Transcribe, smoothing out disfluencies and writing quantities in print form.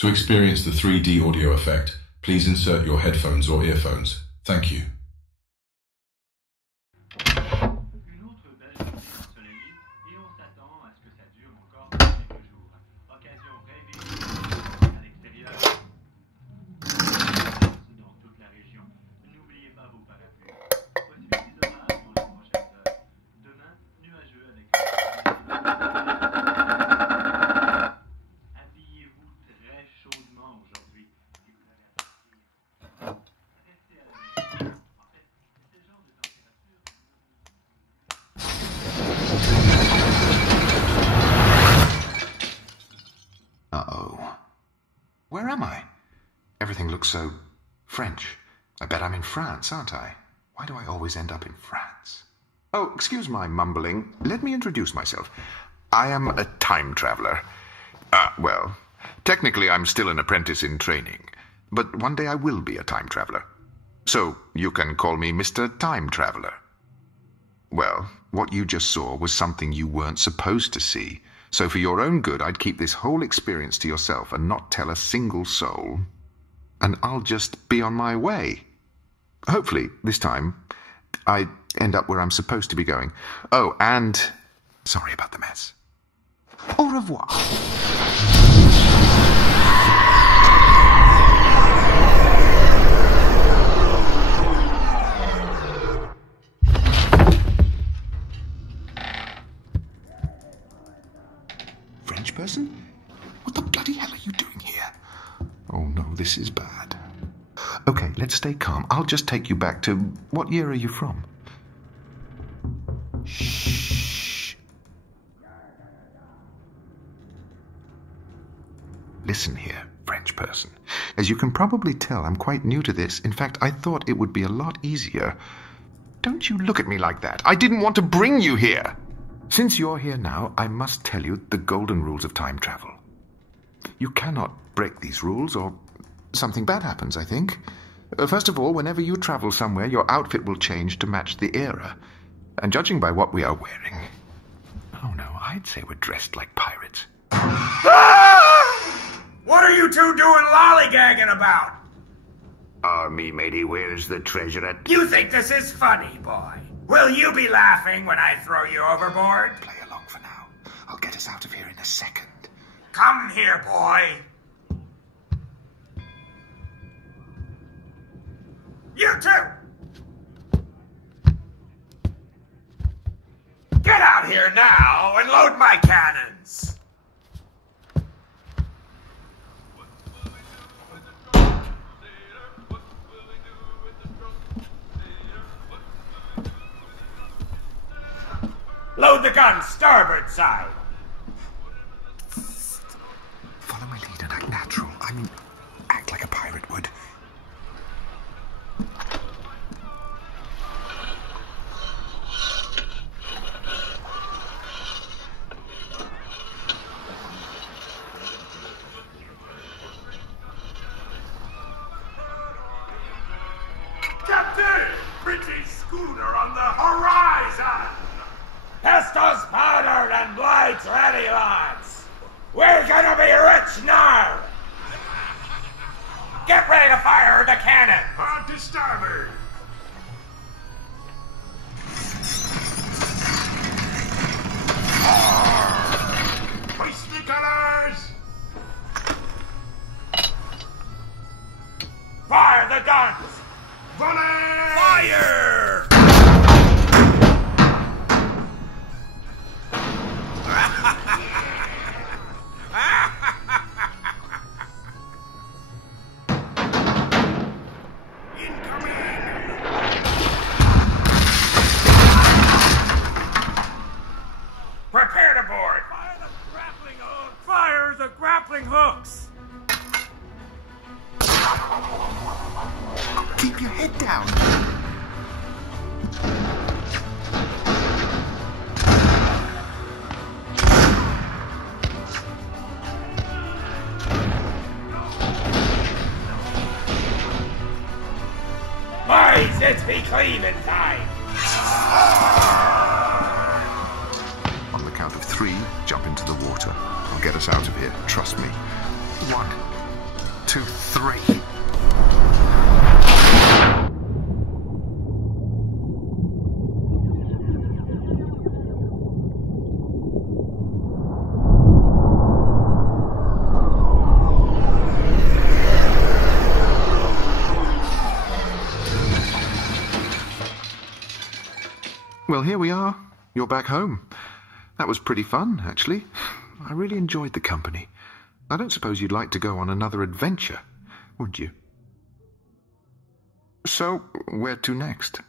To experience the 3D audio effect, please insert your headphones or earphones. Thank you. Une autre belle journée ensoleillée et on s'attend à ce que ça dure encore quelques jours. Occasion rêvée à l'extérieur dans toute la région. N'oubliez pas vos parapluies. Possibilité d'orage dans les prochaines heures. Demain, nuageux avec habillez-vous très chaudement aujourd'hui. Si vous avez à sortir, restez à la maison. En fait, c'est le genre de température. Uh-oh. Where am I? Everything looks so French. I bet I'm in France, aren't I? Why do I always end up in France? Oh, excuse my mumbling. Let me introduce myself. I am a time traveler. Well, technically I'm still an apprentice in training, but one day I will be a time traveler. So you can call me Mr. Time Traveler. Well, what you just saw was something you weren't supposed to see. So for your own good, I'd keep this whole experience to yourself and not tell a single soul. And I'll just be on my way. Hopefully, this time, I end up where I'm supposed to be going. Oh, and sorry about the mess. Au revoir. French person? What the bloody hell are you doing here? Oh no, this is bad. Okay, let's stay calm. I'll just take you back to... What year are you from? Shh. Listen here, French person. As you can probably tell, I'm quite new to this. In fact, I thought it would be a lot easier. Don't you look at me like that. I didn't want to bring you here. Since you're here now, I must tell you the golden rules of time travel. You cannot break these rules or something bad happens, I think. First of all, whenever you travel somewhere, your outfit will change to match the era. And judging by what we are wearing... Oh no, I'd say we're dressed like pirates. What are you two doing lollygagging about? Army matey, where's the treasure at? You think this is funny, boy? Will you be laughing when I throw you overboard? Play along for now. I'll get us out of here in a second. Come here, boy. You two! Get out here now and load my cannons! Load the gun starboard side. Follow my lead and act natural. I mean, act like a pirate would. Captain! British schooner on the horizon! Pistols powdered and blades ready, lads! We're gonna be rich now! Get ready to fire the cannon! On to starboard! Hoist the colors! Fire the guns! Volley! Fire! Prepare to board! Fire the grappling hooks! Fire the grappling hooks! Keep your head down. Boys, it's be cleaving time! On the count of 3, jump into the water. I'll get us out of here, trust me. 1, 2, 3. Well, here we are. You're back home. That was pretty fun, actually. I really enjoyed the company. I don't suppose you'd like to go on another adventure, would you? So, where to next?